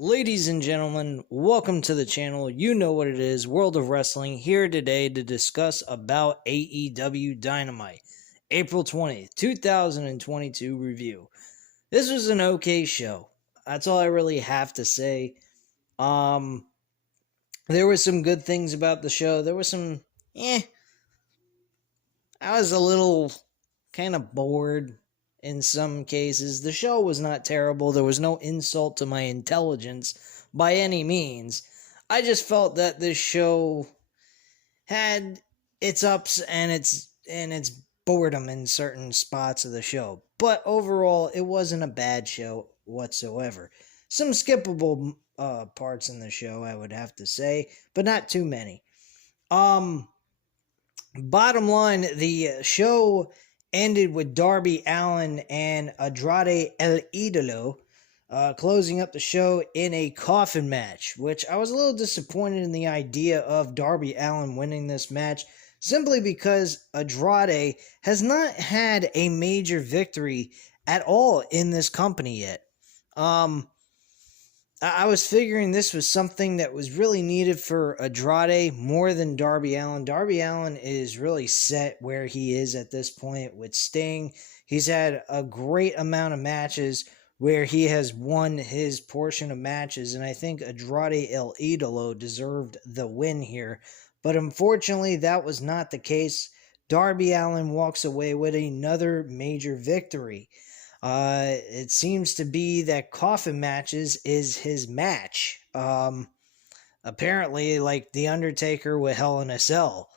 Ladies and gentlemen, welcome to the channel. You know what it is, World of Wrestling, here today to discuss about AEW Dynamite, April 20th, 2022 review. This was an okay show. That's all I really have to say. There were some good things about the show. There was some, I was a little kind of bored in some cases. The show was not terrible. There was no insult to my intelligence by any means. I just felt that this show had its ups and its boredom in certain spots of the show. But overall, it wasn't a bad show whatsoever. Some skippable parts in the show, I would have to say, but not too many. Bottom line, the show ended with Darby Allin and Adrade El Idolo closing up the show in a coffin match, which I was a little disappointed in the idea of Darby Allin winning this match, simply because Adrade has not had a major victory at all in this company yet. I was figuring this was something that was really needed for Adrade more than Darby Allin. Darby Allin is really set where he is at this point with Sting. He's had a great amount of matches where he has won his portion of matches, and I think Adrade El Idolo deserved the win here. But unfortunately, that was not the case. Darby Allin walks away with another major victory. It seems to be that coffin matches is his match. Apparently, like The Undertaker with Hell in a Cell.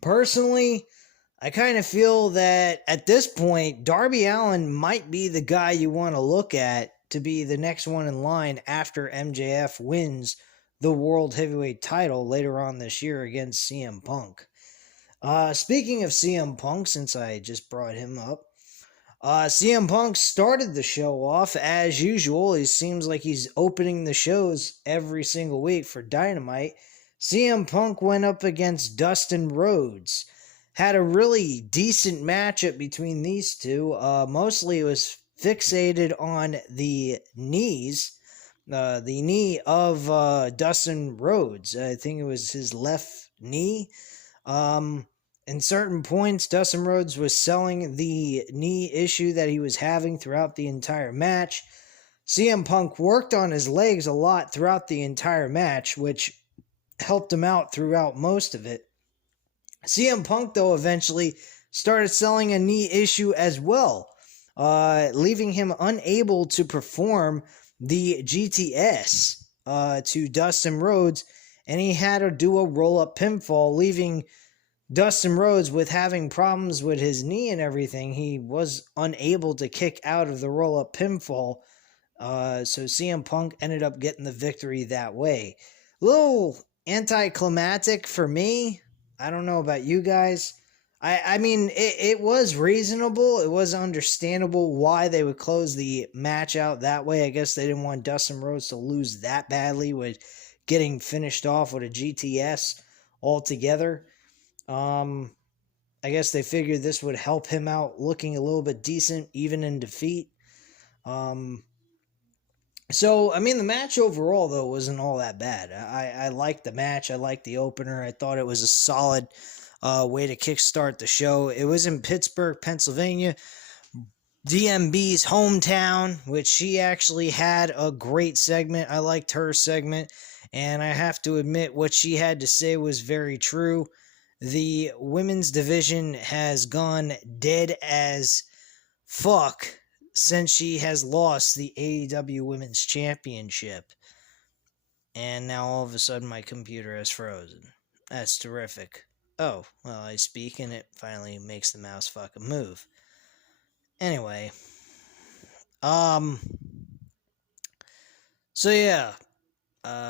Personally, I kind of feel that at this point, Darby Allin might be the guy you want to look at to be the next one in line after MJF wins the World Heavyweight title later on this year against CM Punk. Speaking of CM Punk, since I just brought him up, CM Punk started the show off as usual. It seems like he's opening the shows every single week for Dynamite. CM Punk went up against Dustin Rhodes. Had a really decent matchup between these two. Mostly it was fixated on the knees. The knee of Dustin Rhodes. I think it was his left knee. In certain points, Dustin Rhodes was selling the knee issue that he was having throughout the entire match. CM Punk worked on his legs a lot throughout the entire match, which helped him out throughout most of it. CM Punk, though, eventually started selling a knee issue as well, leaving him unable to perform the GTS to Dustin Rhodes, and he had to do a roll-up pinfall, leaving Dustin Rhodes with having problems with his knee and everything. He was unable to kick out of the roll-up pinfall, so CM Punk ended up getting the victory that way. A little anticlimactic for me. I don't know about you guys. I mean, it was reasonable. It was understandable why they would close the match out that way. I guess they didn't want Dustin Rhodes to lose that badly with getting finished off with a GTS altogether. I guess they figured this would help him out looking a little bit decent, even in defeat. So, I mean, the match overall, though, wasn't all that bad. I liked the match. I liked the opener. I thought it was a solid way to kickstart the show. It was in Pittsburgh, Pennsylvania, DMB's hometown, which she actually had a great segment. I liked her segment, and I have to admit what she had to say was very true. The women's division has gone dead as fuck since she has lost the AEW Women's Championship. And now all of a sudden my computer has frozen. That's terrific. Oh, well, I speak and it finally makes the mouse fucking move. Anyway. So yeah.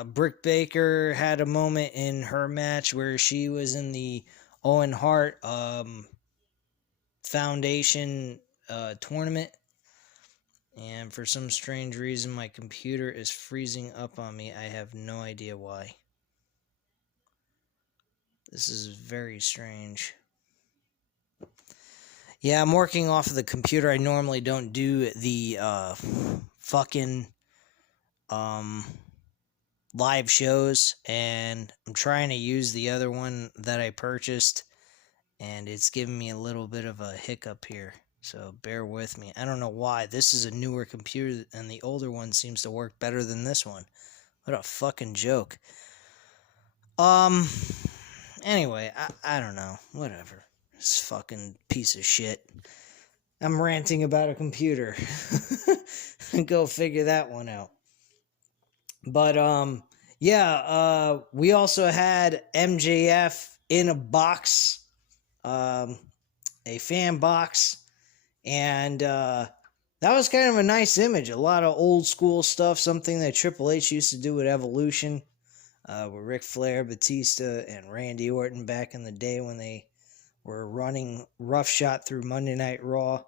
Britt Baker had a moment in her match where she was in the Owen Hart Foundation tournament. And for some strange reason, my computer is freezing up on me. I have no idea why. This is very strange. Yeah, I'm working off of the computer. I normally don't do the fucking live shows, and I'm trying to use the other one that I purchased, and it's giving me a little bit of a hiccup here. So bear with me. I don't know why. This is a newer computer, and the older one seems to work better than this one. What a fucking joke. Anyway, I don't know. Whatever. This fucking piece of shit. I'm ranting about a computer. Go figure that one out. But, yeah, we also had MJF in a box, a fan box, and, that was kind of a nice image. A lot of old school stuff, something that Triple H used to do with Evolution, with Ric Flair, Batista, and Randy Orton back in the day when they were running roughshod through Monday Night Raw.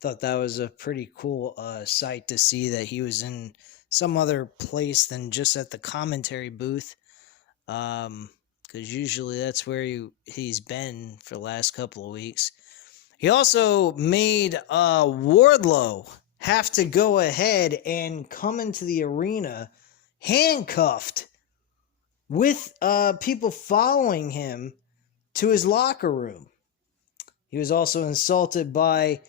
Thought that was a pretty cool sight to see that he was in some other place than just at the commentary booth, because usually that's where he's been for the last couple of weeks. He also made Wardlow have to go ahead and come into the arena handcuffed with people following him to his locker room. He was also insulted by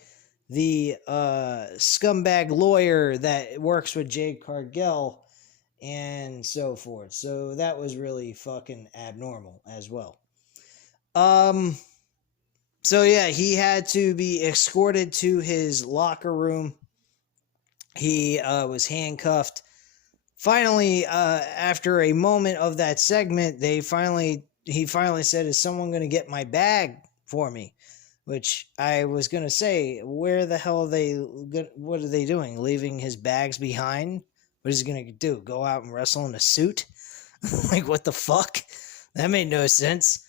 the scumbag lawyer that works with Jade Cargill and so forth. So that was really fucking abnormal as well. So yeah, he had to be escorted to his locker room. He was handcuffed. Finally, after a moment of that segment, he finally said, "Is someone going to get my bag for me?" Which I was going to say, where the hell what are they doing? Leaving his bags behind? What is he going to do? Go out and wrestle in a suit? Like, what the fuck? That made no sense.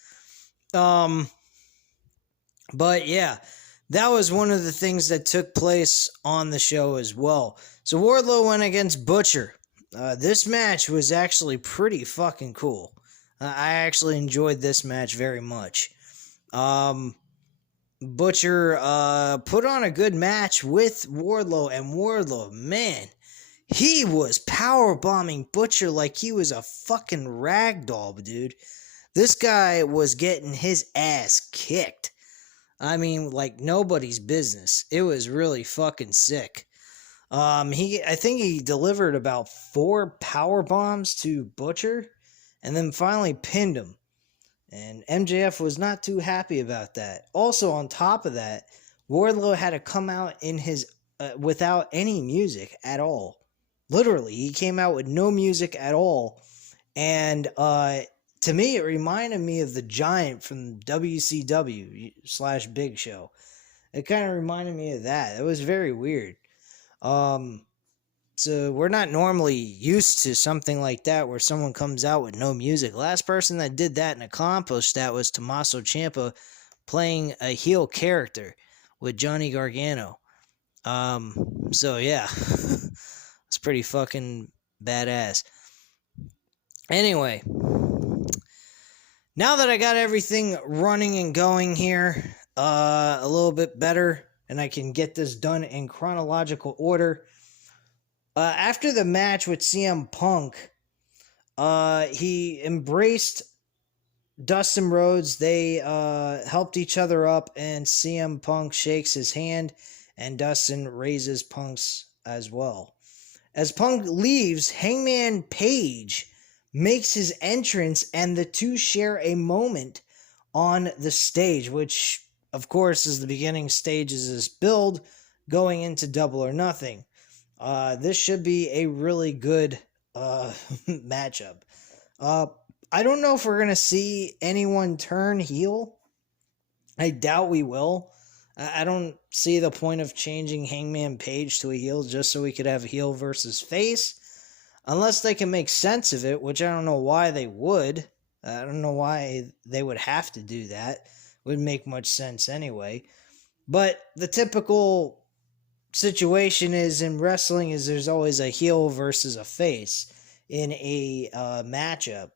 But yeah, that was one of the things that took place on the show as well. So Wardlow went against Butcher. This match was actually pretty fucking cool. I actually enjoyed this match very much. Butcher put on a good match with Wardlow, and Wardlow, man, he was powerbombing Butcher like he was a fucking ragdoll, dude. This guy was getting his ass kicked. I mean, like nobody's business. It was really fucking sick. I think he delivered about 4 power bombs to Butcher, and then finally pinned him. And MJF was not too happy about that. Also, on top of that, Wardlow had to come out in his without any music at all. Literally, he came out with no music at all. And to me, it reminded me of the Giant from WCW / Big Show. It kind of reminded me of that. It was very weird. So we're not normally used to something like that where someone comes out with no music. Last person that did that and accomplished that was Tommaso Ciampa playing a heel character with Johnny Gargano. So yeah, it's pretty fucking badass. Anyway, now that I got everything running and going here, a little bit better, and I can get this done in chronological order. After the match with CM Punk, he embraced Dustin Rhodes. They helped each other up, and CM Punk shakes his hand, and Dustin raises Punk's as well. As Punk leaves, Hangman Page makes his entrance, and the two share a moment on the stage, which, of course, is the beginning stages of this build going into Double or Nothing. This should be a really good matchup. I don't know if we're going to see anyone turn heel. I doubt we will. I don't see the point of changing Hangman Page to a heel just so we could have heel versus face. Unless they can make sense of it, which I don't know why they would. I don't know why they would have to do that. Wouldn't make much sense anyway. But the typical situation is in wrestling is there's always a heel versus a face in a matchup.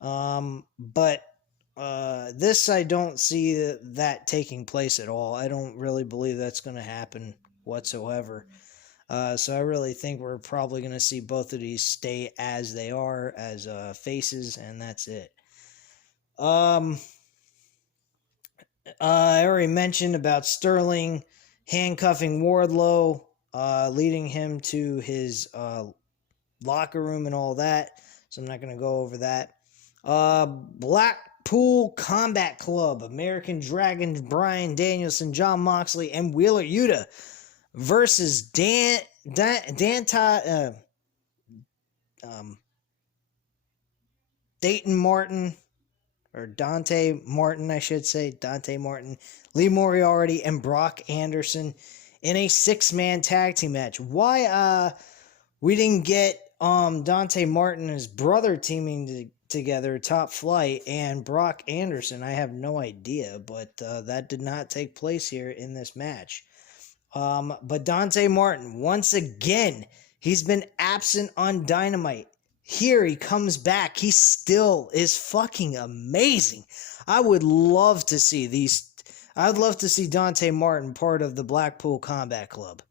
But this I don't see that taking place at all. I don't really believe that's going to happen whatsoever. So I really think we're probably going to see both of these stay as they are, as faces, and that's it. I already mentioned about Sterling handcuffing Wardlow, leading him to his locker room and all that. So I'm not going to go over that. Blackpool Combat Club, American Dragons, Bryan Danielson, Jon Moxley, and Wheeler Yuta versus Dayton Martin, or Dante Martin, I should say. Dante Martin, Lee Moriarty, and Brock Anderson in a 6-man tag team match. Why we didn't get Dante Martin and his brother teaming together, Top Flight, and Brock Anderson, I have no idea, but that did not take place here in this match. But Dante Martin, once again, he's been absent on Dynamite. Here he comes back. He still is fucking amazing. I would love to see Dante Martin part of the Blackpool Combat Club.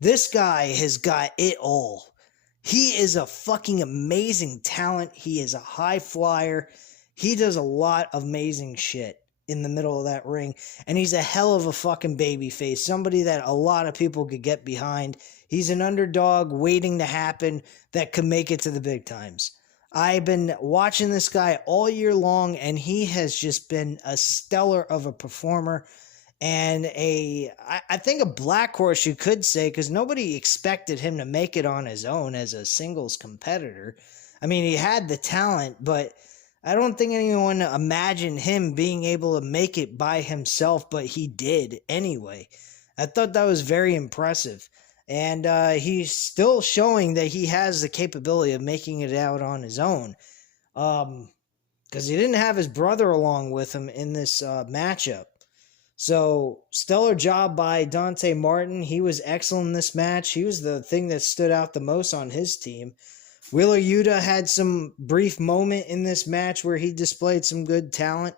This guy has got it all. He is a fucking amazing talent. He is a high flyer. He does a lot of amazing shit in the middle of that ring. And he's a hell of a fucking babyface. Somebody that a lot of people could get behind. He's an underdog waiting to happen that could make it to the big times. I've been watching this guy all year long, and he has just been a stellar of a performer. And I think a black horse, you could say, because nobody expected him to make it on his own as a singles competitor. I mean, he had the talent, but I don't think anyone imagined him being able to make it by himself, but he did anyway. I thought that was very impressive. And he's still showing that he has the capability of making it out on his own. Because he didn't have his brother along with him in this matchup. So, stellar job by Dante Martin. He was excellent in this match. He was the thing that stood out the most on his team. Wheeler Yuta had some brief moment in this match where he displayed some good talent.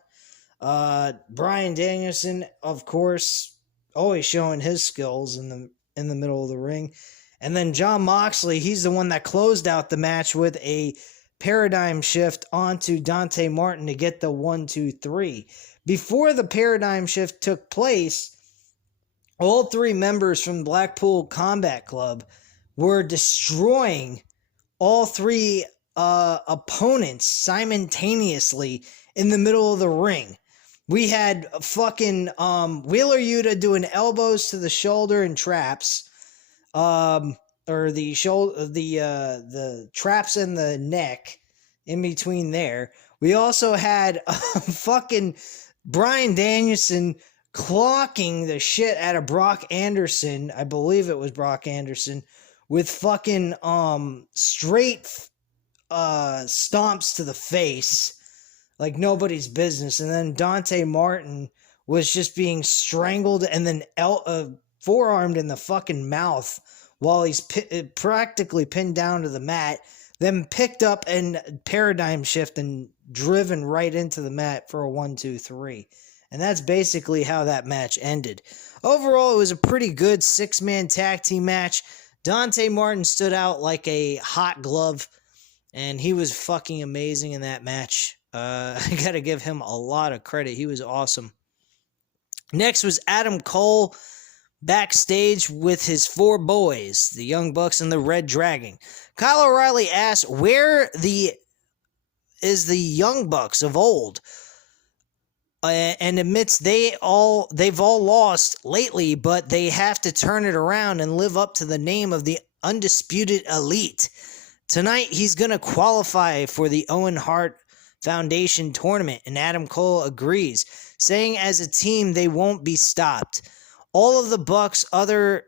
Bryan Danielson, of course, always showing his skills in the middle of the ring. And then Jon Moxley, he's the one that closed out the match with a paradigm shift onto Dante Martin to get the 1-2-3. Before the paradigm shift took place, all 3 members from Blackpool Combat Club were destroying all 3 opponents simultaneously in the middle of the ring. We had fucking Wheeler Yuta doing elbows to the shoulder and traps, or the traps and the neck in between there. We also had fucking Bryan Danielson clocking the shit out of Brock Anderson. I believe it was Brock Anderson, with fucking straight stomps to the face like nobody's business. And then Dante Martin was just being strangled and then forearmed in the fucking mouth while he's practically pinned down to the mat, then picked up and paradigm shift and driven right into the mat for a 1-2-3. And that's basically how that match ended. Overall, it was a pretty good 6-man tag team match. Dante Martin stood out like a hot glove, and he was fucking amazing in that match. I gotta give him a lot of credit. He was awesome. Next was Adam Cole backstage with his 4 boys, the Young Bucks and the Red Dragon. Kyle O'Reilly asked, where is the Young Bucks of old? And admits they've all lost lately, but they have to turn it around and live up to the name of the Undisputed Elite. Tonight, he's going to qualify for the Owen Hart Foundation tournament, and Adam Cole agrees, saying as a team they won't be stopped. All the Bucks' other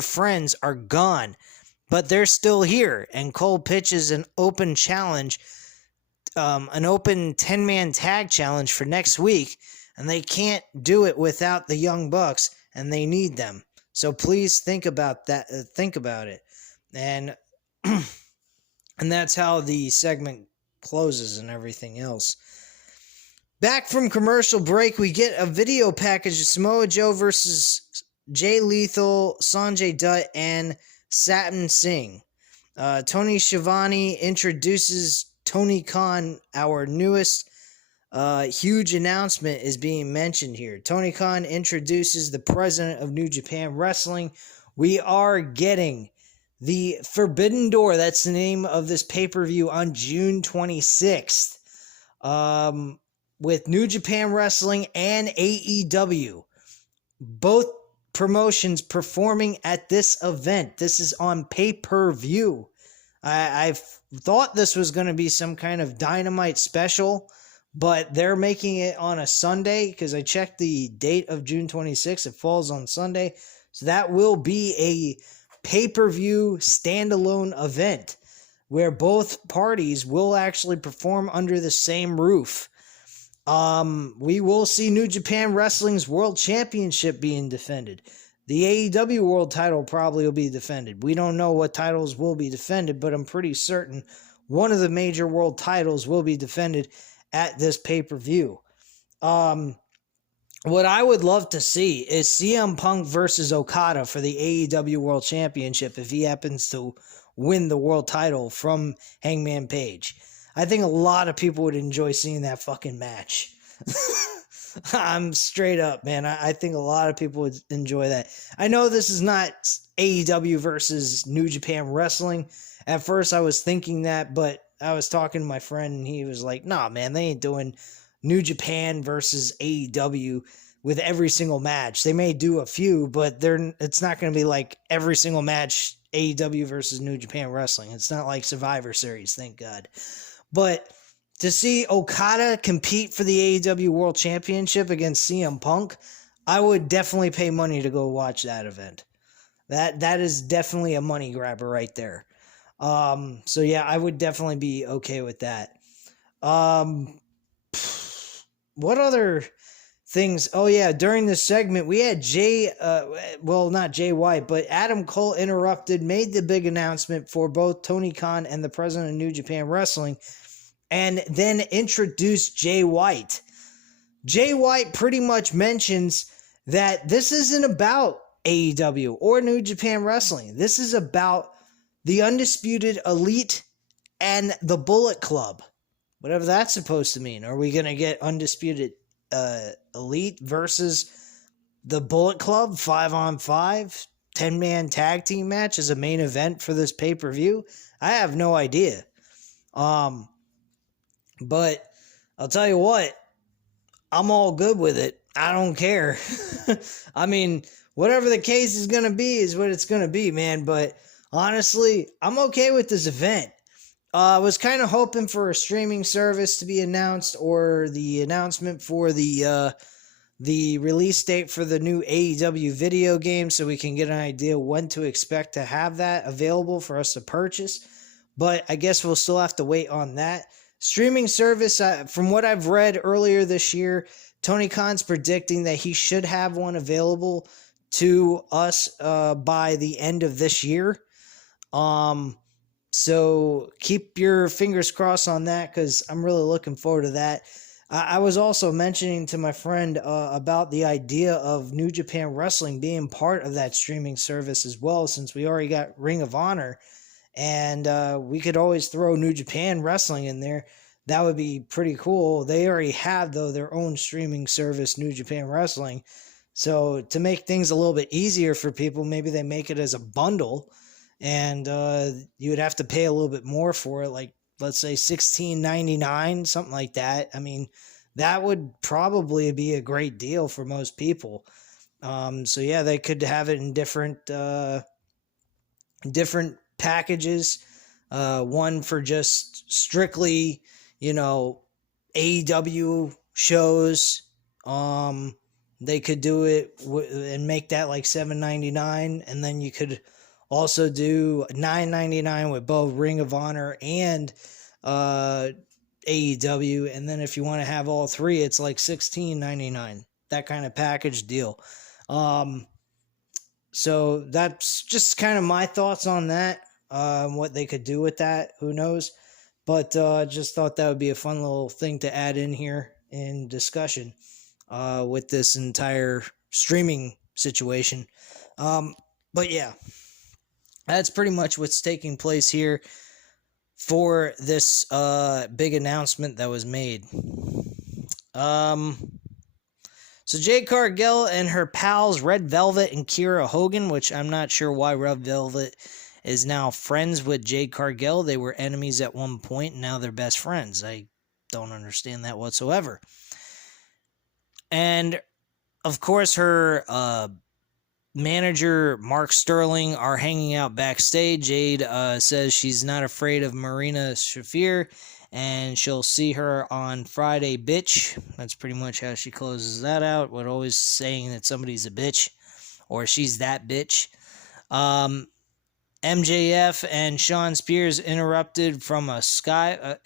friends are gone, but they're still here. And Cole pitches an open challenge, an open 10-man tag challenge for next week, and they can't do it without the Young Bucks, and they need them. So please think about that. Think about it, and and that's how the segment closes and everything else. Back from commercial break, we get a video package of Samoa Joe versus Jay Lethal, Sanjay Dutt, and Satnam Singh. Tony Schiavone introduces Tony Khan, our newest huge announcement is being mentioned here. Tony Khan introduces the president of New Japan Wrestling. We are getting the Forbidden Door. That's the name of this pay-per-view on June 26th. With New Japan Wrestling and AEW. Both promotions performing at this event. This is on pay-per-view. I thought this was going to be some kind of Dynamite special, but they're making it on a Sunday because I checked the date of June 26th. It falls on Sunday. So that will be a pay-per-view standalone event where both parties will actually perform under the same roof. We will see New Japan Wrestling's World Championship being defended. The AEW World title probably will be defended. We don't know what titles will be defended, but I'm pretty certain one of the major world titles will be defended at this pay-per-view. What I would love to see is CM Punk versus Okada for the AEW World Championship if he happens to win the world title from Hangman Page. I think a lot of people would enjoy seeing that fucking match. I'm straight up, man. I think a lot of people would enjoy that. I know this is not AEW versus New Japan Wrestling. At first I was thinking that, but I was talking to my friend and he was like, nah, man, they ain't doing New Japan versus AEW with every single match. They may do a few, but it's not going to be like every single match AEW versus New Japan Wrestling. It's not like Survivor Series, thank God. But to see Okada compete for the AEW World Championship against CM Punk, I would definitely pay money to go watch that event. That is definitely a money grabber right there. So yeah, I would definitely be okay with that. What other things? Oh yeah, during this segment we had not Jay White, but Adam Cole interrupted, made the big announcement for both Tony Khan and the president of New Japan Wrestling, and then introduced Jay White. Jay White pretty much mentions that this isn't about AEW or New Japan Wrestling. This is about the Undisputed Elite and the Bullet Club. Whatever that's supposed to mean. Are we going to get Undisputed Elite versus the Bullet Club 5-on-5 10-man tag team match as a main event for this pay-per-view? I have no idea. But I'll tell you what, I'm all good with it. I don't care. I mean, whatever the case is going to be is what it's going to be, man. But honestly, I'm okay with this event. I was kind of hoping for a streaming service to be announced or the announcement for the release date for the new AEW video game so we can get an idea when to expect to have that available for us to purchase. But I guess we'll still have to wait on that. Streaming service, from what I've read earlier this year, Tony Khan's predicting that he should have one available to us by the end of this year. So keep your fingers crossed on that because I'm really looking forward to that. I was also mentioning to my friend about the idea of New Japan Wrestling being part of that streaming service as well, since we already got Ring of Honor. And we could always throw New Japan Wrestling in there. That would be pretty cool. They already have, though, their own streaming service, New Japan Wrestling. So to make things a little bit easier for people, maybe they make it as a bundle. And you would have to pay a little bit more for it, like, let's say $16.99, something like that. I mean, that would probably be a great deal for most people. So, yeah, they could have it in different packages, one for just strictly, AEW shows. They could do it and make that like $7.99, and then you could also do $9.99 with both Ring of Honor and AEW, and then if you want to have all three, it's like $16.99. That kind of package deal. So that's just kind of my thoughts on that. What they could do with that, who knows? But just thought that would be a fun little thing to add in here in discussion with this entire streaming situation. But yeah, that's pretty much what's taking place here for this big announcement that was made. So Jade Cargill and her pals Red Velvet and Kiera Hogan, which I'm not sure why Red Velvet is now friends with Jade Cargill. They were enemies at one point, and now they're best friends. I don't understand that whatsoever. And, of course, her manager, Mark Sterling, are hanging out backstage. Jade says she's not afraid of Marina Shafir, and she'll see her on Friday, bitch. That's pretty much how she closes that out, with always saying that somebody's a bitch, or she's that bitch. MJF and Sean Spears interrupt from a skybox,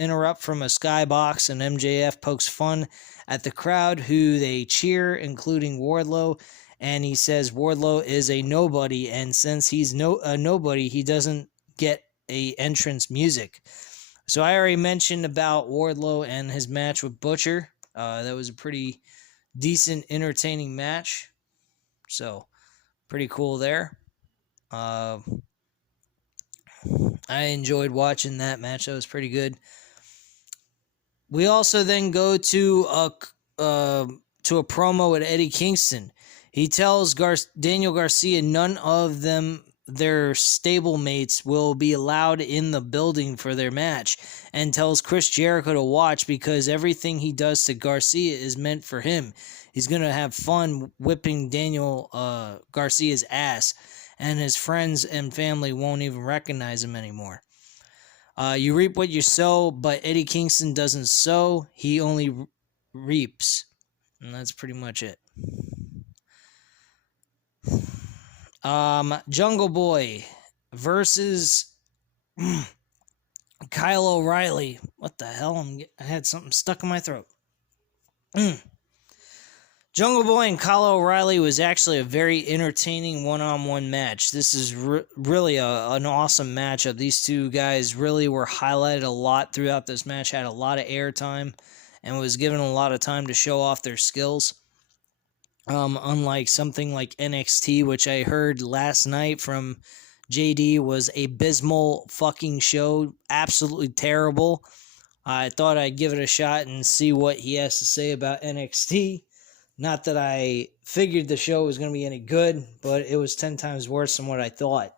and MJF pokes fun at the crowd, who they cheer, including Wardlow, and he says Wardlow is a nobody, and since he's a nobody, he doesn't get a entrance music. So I already mentioned about Wardlow and his match with Butcher. That was a pretty decent, entertaining match. So, pretty cool there. I enjoyed watching that match. That was pretty good. We also then go to a promo with Eddie Kingston. He tells Daniel Garcia none of their stablemates will be allowed in the building for their match, and tells Chris Jericho to watch because everything he does to Garcia is meant for him. He's going to have fun whipping Daniel Garcia's ass, and his friends and family won't even recognize him anymore. You reap what you sow, but Eddie Kingston doesn't sow, he only reaps. And that's pretty much it. Jungle Boy versus Kyle O'Reilly. What the hell? I had something stuck in my throat. Jungle Boy and Kyle O'Reilly was actually a very entertaining one-on-one match. This is really an awesome matchup. These two guys really were highlighted a lot throughout this match, had a lot of airtime, and was given a lot of time to show off their skills. Unlike something like NXT, which I heard last night from JD was a abysmal fucking show. Absolutely terrible. I thought I'd give it a shot and see what he has to say about NXT. Not that I figured the show was going to be any good, but it was 10 times worse than what I thought.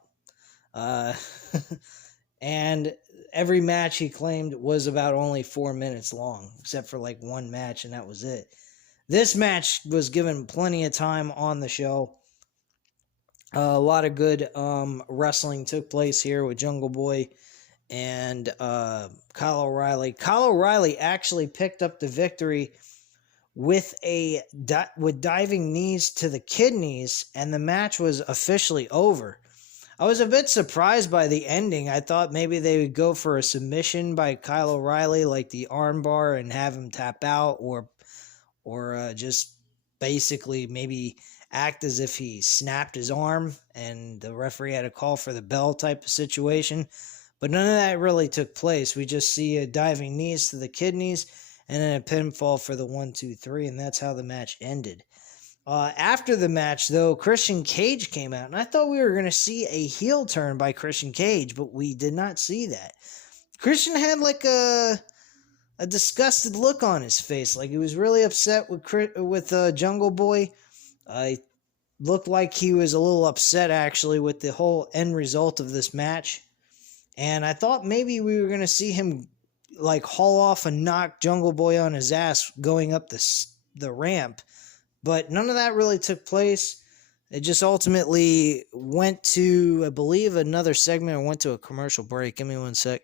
And every match he claimed was about only 4 minutes long, except for like one match, and that was it. This match was given plenty of time on the show. A lot of good wrestling took place here with Jungle Boy and Kyle O'Reilly. Kyle O'Reilly actually picked up the victory with diving knees to the kidneys, and the match was officially over. I was a bit surprised by the ending. I thought maybe they would go for a submission by Kyle O'Reilly, like the armbar, and have him tap out, or just basically maybe act as if he snapped his arm and the referee had a call for the bell type of situation. But none of that really took place. We just see a diving knees to the kidneys and then a pinfall for the 1, 2, 3, and that's how the match ended. After the match, though, Christian Cage came out, and I thought we were going to see a heel turn by Christian Cage, but we did not see that. Christian had like a disgusted look on his face, like he was really upset with Jungle Boy. I looked like he was a little upset, actually, with the whole end result of this match, and I thought maybe we were going to see him like haul off and knock Jungle Boy on his ass going up the ramp, but none of that really took place. It just ultimately went to, I believe, another segment, or went to a commercial break. Give me one sec.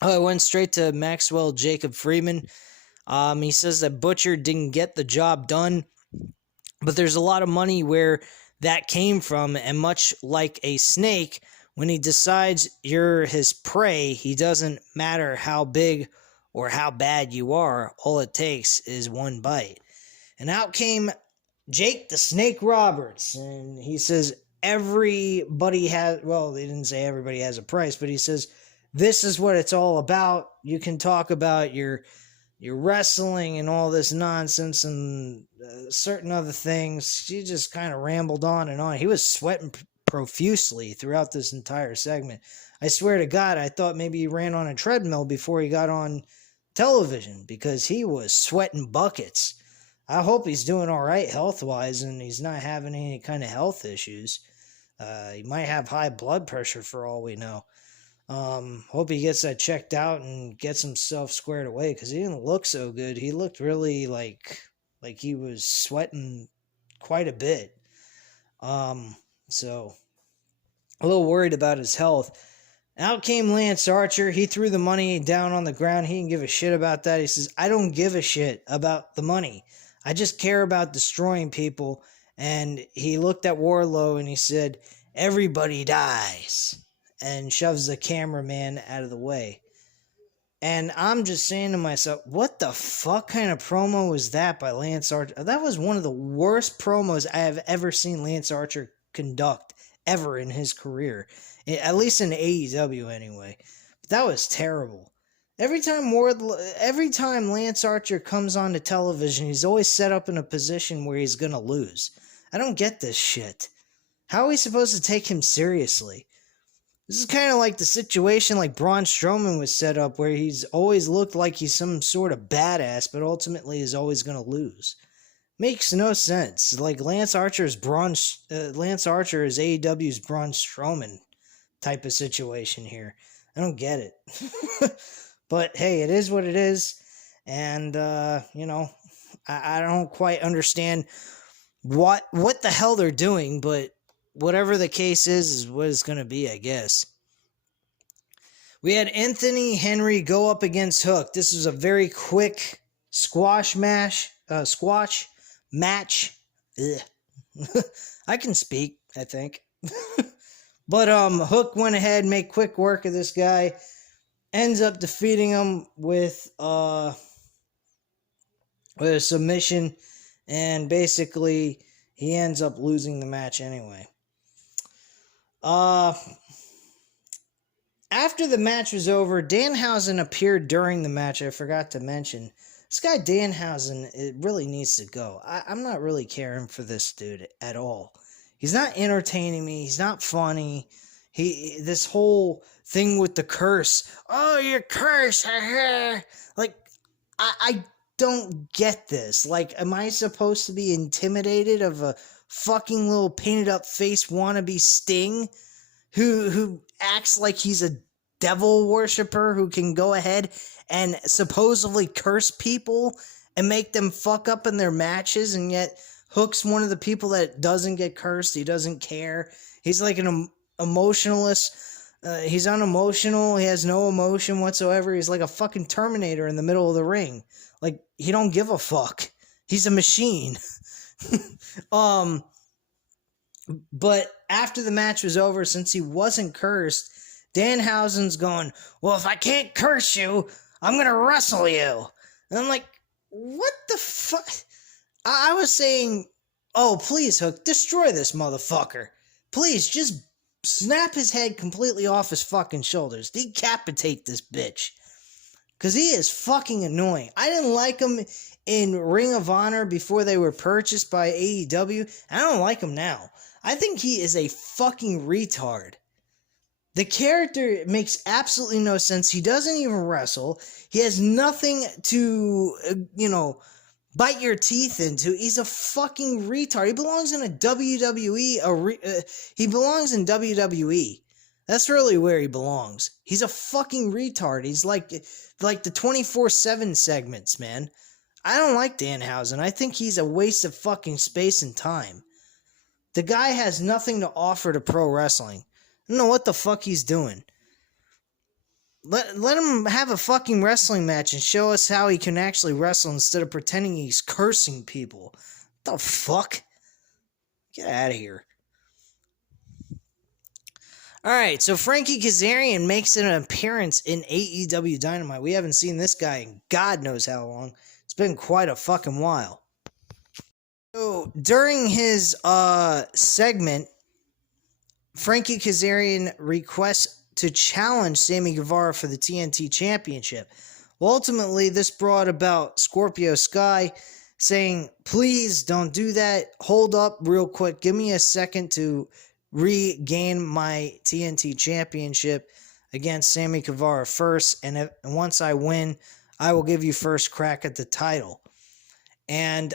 Oh, it went straight to Maxwell Jacob Freeman. He says that Butcher didn't get the job done, but there's a lot of money where that came from, and much like a snake, when he decides you're his prey, he doesn't matter how big or how bad you are. All it takes is one bite. And out came Jake the Snake Roberts. And he says everybody has, well, they didn't say everybody has a price, but he says this is what it's all about. You can talk about your you're wrestling and all this nonsense and certain other things. She just kind of rambled on and on. He was sweating profusely throughout this entire segment. I swear to God, I thought maybe he ran on a treadmill before he got on television because he was sweating buckets. I hope he's doing all right health-wise and he's not having any kind of health issues. He might have high blood pressure for all we know. Hope he gets that checked out and gets himself squared away because he didn't look so good. He looked really like he was sweating quite a bit. So a little worried about his health. Out came Lance Archer. He threw the money down on the ground. He didn't give a shit about that. He says, I don't give a shit about the money. I just care about destroying people. And he looked at Wardlow and he said, everybody dies. And shoves the cameraman out of the way. And I'm just saying to myself, what the fuck kind of promo was that by Lance Archer? That was one of the worst promos I have ever seen Lance Archer conduct ever in his career. At least in AEW anyway. But that was terrible. Every time Lance Archer comes onto television, he's always set up in a position where he's going to lose. I don't get this shit. How are we supposed to take him seriously? This is kind of like the situation like Braun Strowman was set up, where he's always looked like he's some sort of badass, but ultimately is always going to lose. Makes no sense. Like Lance Archer is AEW's Braun Strowman type of situation here. I don't get it. But hey, it is what it is. And, I don't quite understand what the hell they're doing, but whatever the case is what it's going to be, I guess. We had Anthony Henry go up against Hook. This was a very quick squash match. Ugh. I can speak, I think. But Hook went ahead, made quick work of this guy. Ends up defeating him with a submission. And basically, he ends up losing the match anyway. After the match was over, Danhausen appeared during the match. I forgot to mention. This guy Danhausen, it really needs to go. I'm not really caring for this dude at all. He's not entertaining me. He's not funny. This whole thing with the curse. Oh, you're cursed. Like, I don't get this. Like, am I supposed to be intimidated of a fucking little painted up face wannabe Sting who acts like he's a devil worshiper who can go ahead and supposedly curse people and make them fuck up in their matches, and yet Hook's one of the people that doesn't get cursed. He doesn't care. He's like an emotionalist. He's unemotional. He has no emotion whatsoever. He's like a fucking Terminator in the middle of the ring. Like, he don't give a fuck. He's a machine. But after the match was over, since he wasn't cursed, Danhausen's going, well, if I can't curse you, I'm going to wrestle you. And I'm like, what the fuck? I was saying, oh, please, Hook, destroy this motherfucker. Please, just snap his head completely off his fucking shoulders. Decapitate this bitch. Because he is fucking annoying. I didn't like him in Ring of Honor before they were purchased by AEW. I don't like him now. I think he is a fucking retard. The character makes absolutely no sense. He doesn't even wrestle. He has nothing to, bite your teeth into. He's a fucking retard. He belongs in a WWE. He belongs in WWE. That's really where he belongs. He's a fucking retard. He's like the 24/7 segments, man. I don't like Danhausen. I think he's a waste of fucking space and time. The guy has nothing to offer to pro wrestling. I don't know what the fuck he's doing. Let him have a fucking wrestling match and show us how he can actually wrestle instead of pretending he's cursing people. What the fuck? Get out of here. Alright, so Frankie Kazarian makes an appearance in AEW Dynamite. We haven't seen this guy in God knows how long. It's been quite a fucking while. So, during his segment, Frankie Kazarian requests to challenge Sammy Guevara for the TNT Championship. Well, ultimately, this brought about Scorpio Sky saying, please don't do that. Hold up real quick. Give me a second to regain my TNT championship against Sammy Guevara first. And once I win, I will give you first crack at the title. And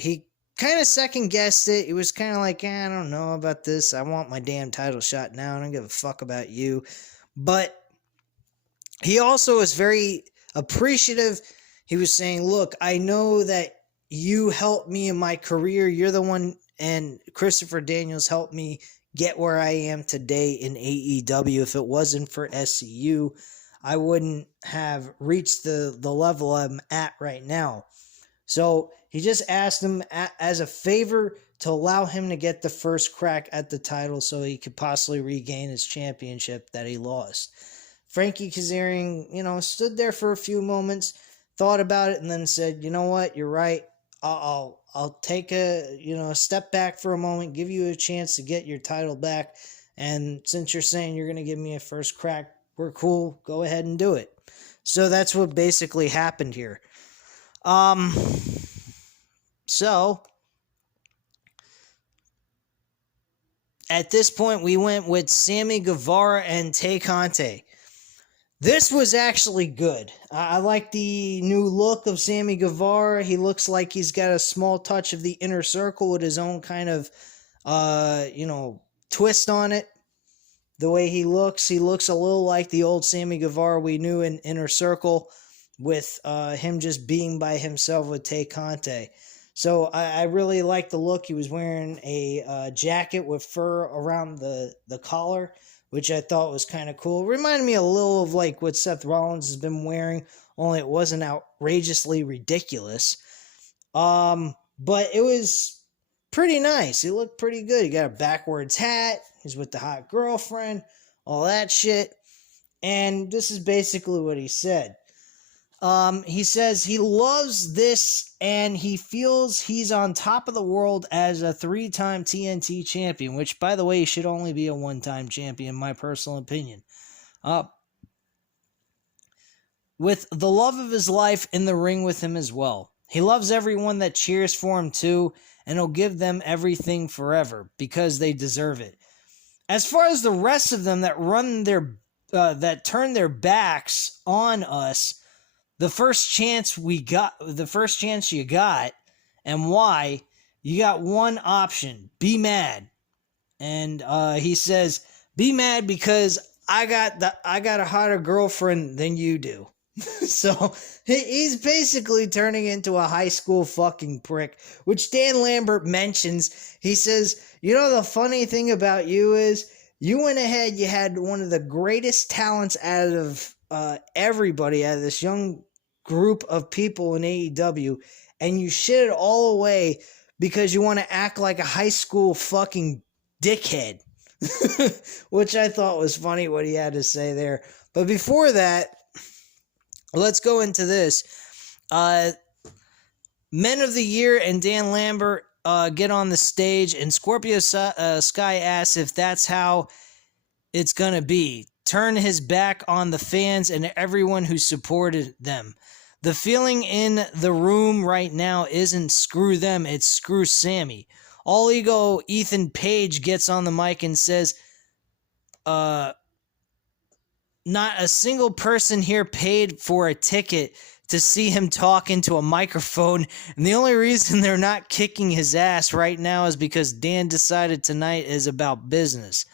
he kind of second guessed it. He was kind of like, I don't know about this. I want my damn title shot now. I don't give a fuck about you. But he also was very appreciative. He was saying, look, I know that you helped me in my career. You're the one, and Christopher Daniels helped me get where I am today in AEW. If it wasn't for SCU, I wouldn't have reached the level I'm at right now. So he just asked him as a favor to allow him to get the first crack at the title so he could possibly regain his championship that he lost. Frankie Kazarian, stood there for a few moments, thought about it, and then said, you know what, you're right. I'll take a step back for a moment, give you a chance to get your title back. And since you're saying you're going to give me a first crack, we're cool. Go ahead and do it. So that's what basically happened here. So at this point, we went with Sammy Guevara and Tay Conte. This was actually good. I like the new look of Sammy Guevara. He looks like he's got a small touch of the Inner Circle with his own kind of, twist on it. The way he looks a little like the old Sammy Guevara we knew in Inner Circle, with him just being by himself with Tay Conte. So I really like the look. He was wearing a jacket with fur around the collar, which I thought was kind of cool. Reminded me a little of like what Seth Rollins has been wearing, only it wasn't outrageously ridiculous. But it was pretty nice. He looked pretty good. He got a backwards hat. He's with the hot girlfriend, all that shit. And this is basically what he said. He says he loves this and he feels he's on top of the world as a 3-time TNT champion, which, by the way, should only be a 1-time champion, my personal opinion. With the love of his life in the ring with him as well. He loves everyone that cheers for him too, and he'll give them everything forever because they deserve it. As far as the rest of them that that turn their backs on us, the first chance you got, and why, you got one option: be mad. And he says, be mad because I got a hotter girlfriend than you do. So he's basically turning into a high school fucking prick, which Dan Lambert mentions. He says, the funny thing about you is you went ahead, you had one of the greatest talents out of everybody, out of this young group of people in AEW, and you shit it all away because you want to act like a high school fucking dickhead. Which I thought was funny what he had to say there. But before that, let's go into this. Men of the Year and Dan Lambert get on the stage, and Scorpio Sky asks if that's how it's going to be. Turn his back on the fans and everyone who supported them. The feeling in the room right now isn't screw them, it's screw Sammy. All Ego Ethan Page gets on the mic and says, not a single person here paid for a ticket to see him talk into a microphone, and the only reason they're not kicking his ass right now is because Dan decided tonight is about business.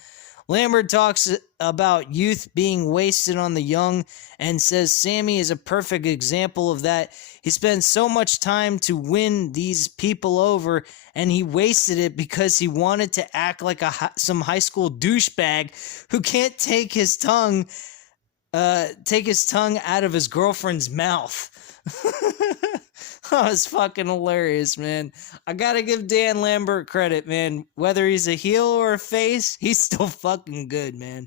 Lambert talks about youth being wasted on the young and says Sammy is a perfect example of that. He spent so much time to win these people over, and he wasted it because he wanted to act like some high school douchebag who can't take his tongue out of his girlfriend's mouth. That was fucking hilarious, man. I gotta give Dan Lambert credit, man. Whether he's a heel or a face, he's still fucking good, man.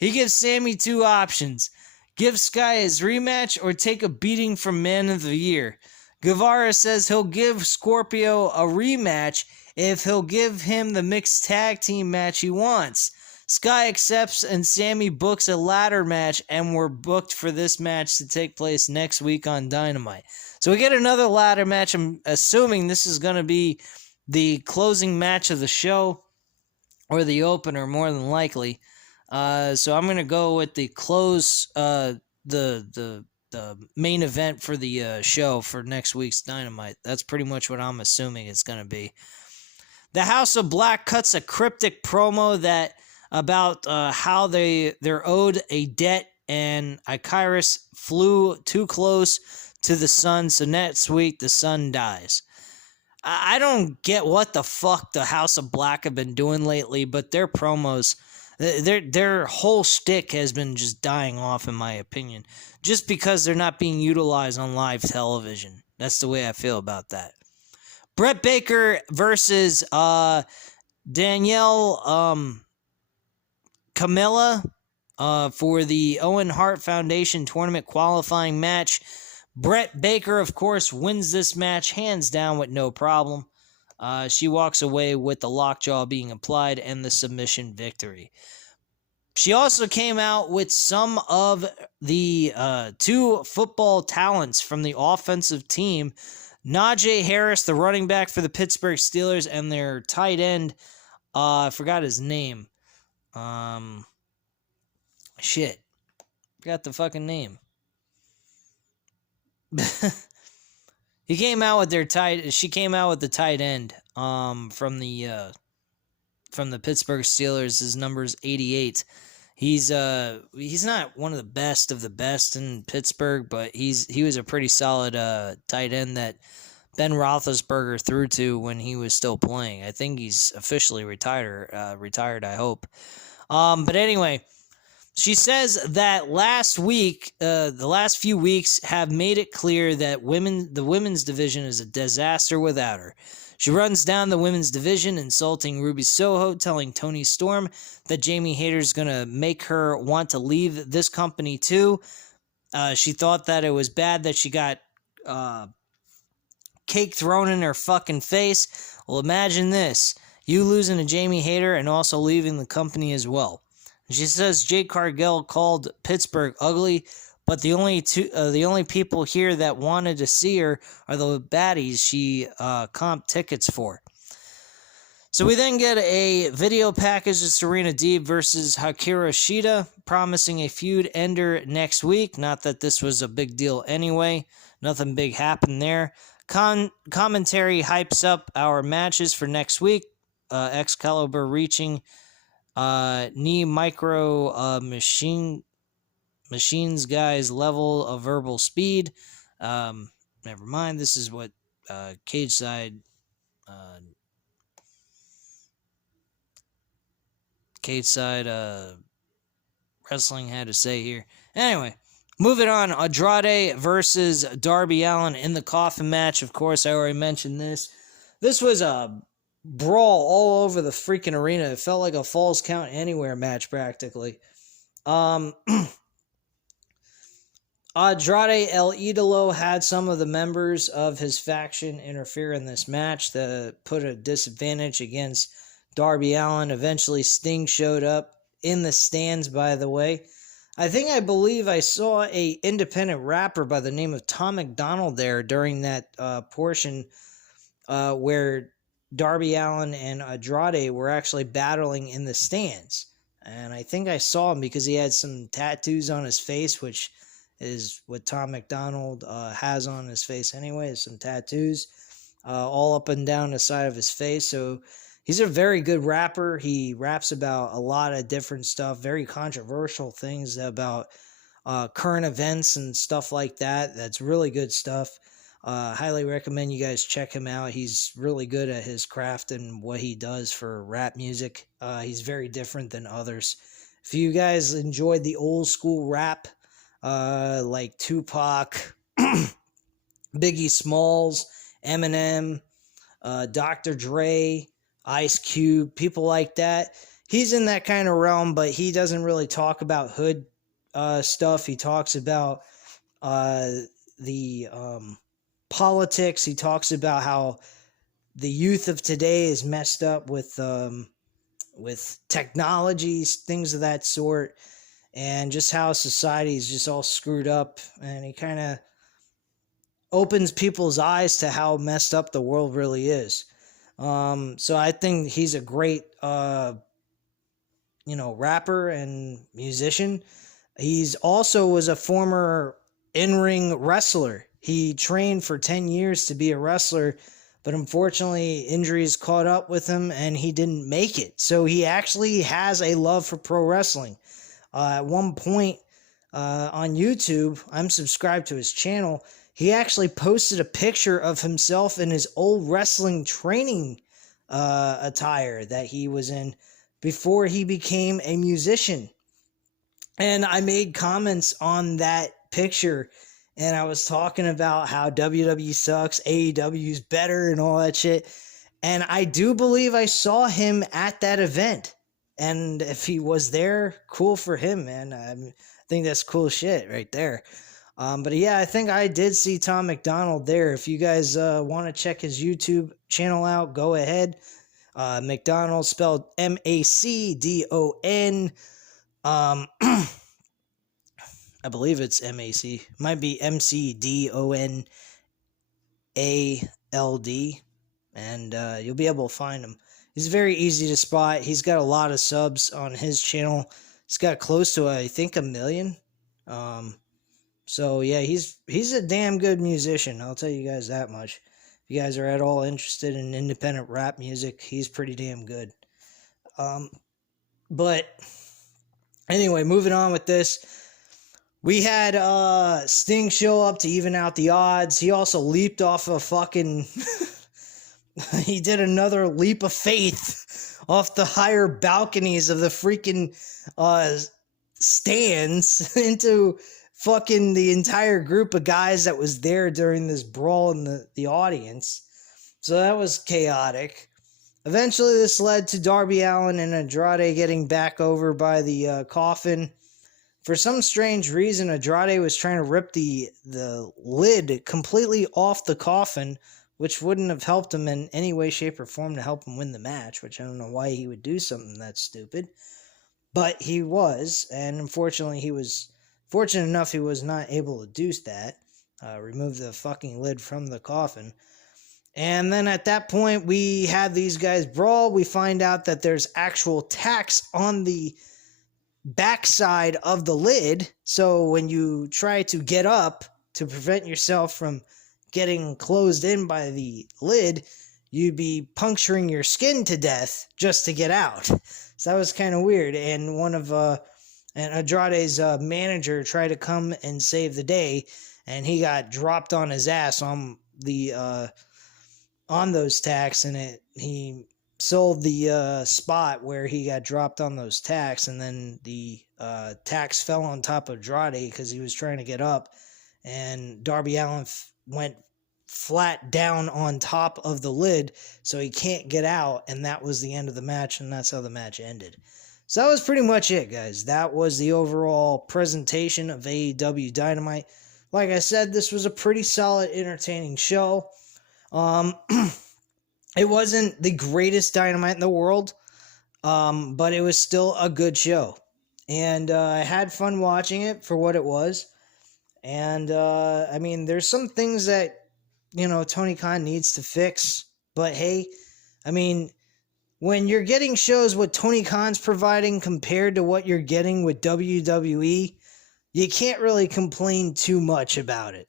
He gives Sammy 2 options. Give Sky his rematch or take a beating from Man of the Year. Guevara says he'll give Scorpio a rematch if he'll give him the mixed tag team match he wants. Sky accepts and Sammy books a ladder match, and we're booked for this match to take place next week on Dynamite. So we get another ladder match. I'm assuming this is going to be the closing match of the show, or the opener, more than likely. So I'm going to go with the close, the main event for the show for next week's Dynamite. That's pretty much what I'm assuming it's going to be. The House of Black cuts a cryptic promo that about how they're owed a debt, and Hakira flew too close to the sun, so next week the sun dies. I don't get what the fuck the House of Black have been doing lately, but their promos, their whole shtick has been just dying off, in my opinion, just because they're not being utilized on live television. That's the way I feel about that. Brett Baker versus Danielle Camilla for the Owen Hart Foundation tournament qualifying match. Brett Baker, of course, wins this match hands down with no problem. She walks away with the lockjaw being applied and the submission victory. She also came out with some of the two football talents from the offensive team. Najee Harris, the running back for the Pittsburgh Steelers, and their tight end, I forgot his name. Shit. Forgot the fucking name. She came out with the tight end from the Pittsburgh Steelers. His number's 88. He's not one of the best in Pittsburgh, but he was a pretty solid tight end that Ben Roethlisberger threw to when he was still playing. I think he's officially retired, I hope. But anyway, she says that last week, the last few weeks have made it clear that the women's division is a disaster without her. She runs down the women's division, insulting Ruby Soho, telling Toni Storm that Jamie Hayter's going to make her want to leave this company too. She thought that it was bad that she got cake thrown in her fucking face. Well, imagine this. You losing to Jamie Hayter and also leaving the company as well. She says Jade Cargill called Pittsburgh ugly, but the only people here that wanted to see her are the baddies she comped tickets for. So we then get a video package of Serena Deeb versus Hakira Shida, promising a feud ender next week. Not that this was a big deal anyway. Nothing big happened there. Commentary hypes up our matches for next week. Excalibur reaching knee micro machines guys level of verbal speed. Never mind. This is what cage side wrestling had to say here. Anyway, moving on. Adrade versus Darby Allin in the Coffin match. Of course, I already mentioned this. This was a brawl all over the freaking arena. It felt like a Falls Count Anywhere match practically. Adrade El Idolo had some of the members of his faction interfere in this match to put a disadvantage against Darby Allin. Eventually, Sting showed up in the stands, by the way. I believe I saw a independent rapper by the name of Tom McDonald there during that portion where Darby Allin and Adrade were actually battling in the stands. And I think I saw him because he had some tattoos on his face, which is what Tom McDonald has on his face anyway, some tattoos all up and down the side of his face. So he's a very good rapper. He raps about a lot of different stuff, very controversial things about current events and stuff like that. That's really good stuff. Highly recommend you guys check him out. He's really good at his craft and what he does for rap music. He's very different than others. If you guys enjoyed the old school rap, like Tupac, Biggie Smalls, Eminem, Dr. Dre, Ice Cube, people like that, he's in that kind of realm, but he doesn't really talk about hood stuff. He talks about the politics. He talks about how the youth of today is messed up with with technologies, things of that sort, and just how society is just all screwed up. And he kind of opens people's eyes to how messed up the world really is. So I think he's a great, rapper and musician. He's also was a former in-ring wrestler. He trained for 10 years to be a wrestler, but unfortunately injuries caught up with him and he didn't make it. So he actually has a love for pro wrestling. At one point on YouTube, I'm subscribed to his channel. He actually posted a picture of himself in his old wrestling training attire that he was in before he became a musician. And I made comments on that picture, and I was talking about how WWE sucks, AEW's better, and all that shit. And I do believe I saw him at that event. And if he was there, cool for him, man. I think that's cool shit right there. But yeah, I think I did see Tom McDonald there. If you guys want to check his YouTube channel out, go ahead. McDonald spelled MacDon. I believe it's MAC. Might be McDonald. And you'll be able to find him. He's very easy to spot. He's got a lot of subs on his channel. He's got close to, I think, 1 million. So yeah, he's a damn good musician. I'll tell you guys that much. If you guys are at all interested in independent rap music, he's pretty damn good. But anyway, moving on with this. We had Sting show up to even out the odds. He also leaped off a fucking... he did another leap of faith off the higher balconies of the freaking stands into fucking the entire group of guys that was there during this brawl in the audience. So that was chaotic. Eventually this led to Darby Allin and Adrade getting back over by the Coffin. For some strange reason, Adrade was trying to rip the lid completely off the Coffin, which wouldn't have helped him in any way, shape, or form to help him win the match, which I don't know why he would do something that stupid. But he was, and unfortunately he was fortunate enough he was not able to do that, remove the fucking lid from the Coffin. And then at that point, we had these guys brawl. We find out that there's actual tacks on the backside of the lid, so when you try to get up to prevent yourself from getting closed in by the lid, you'd be puncturing your skin to death just to get out. So that was kind of weird. And one of Andrade's manager tried to come and save the day, and he got dropped on his ass on the on those tacks, and he sold the spot where he got dropped on those tacks, and then the tacks fell on top of Adrade because he was trying to get up, and Darby Allin went flat down on top of the lid, so he can't get out, and that was the end of the match, and that's how the match ended. So that was pretty much it, guys. That was the overall presentation of AEW Dynamite. Like I said, this was a pretty solid, entertaining show. It wasn't the greatest Dynamite in the world, but it was still a good show. And I had fun watching it for what it was. And, I mean, there's some things that, Tony Khan needs to fix. But, hey, I mean, when you're getting shows what Tony Khan's providing compared to what you're getting with WWE, you can't really complain too much about it.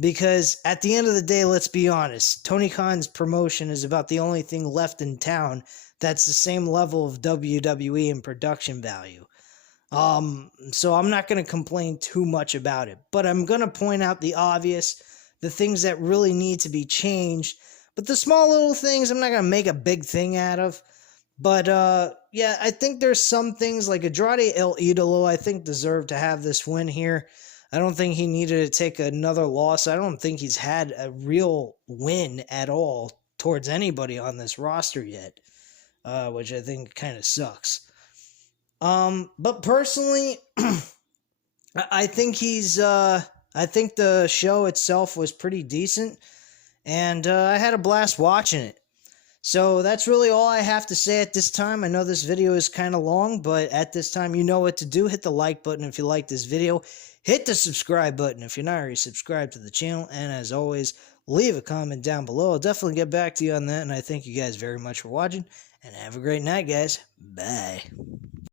Because at the end of the day, let's be honest, Tony Khan's promotion is about the only thing left in town that's the same level of WWE and production value. So I'm not going to complain too much about it. But I'm going to point out the obvious, the things that really need to be changed. But the small little things, I'm not going to make a big thing out of. But, yeah, I think there's some things like Adrade El Idolo, I think, deserve to have this win here. I don't think he needed to take another loss. I don't think he's had a real win at all towards anybody on this roster yet, which I think kind of sucks. But personally, I think I think the show itself was pretty decent, and I had a blast watching it. So that's really all I have to say at this time. I know this video is kind of long, but at this time, you know what to do. Hit the like button if you like this video. Hit the subscribe button if you're not already subscribed to the channel. And as always, leave a comment down below. I'll definitely get back to you on that. And I thank you guys very much for watching. And have a great night, guys. Bye.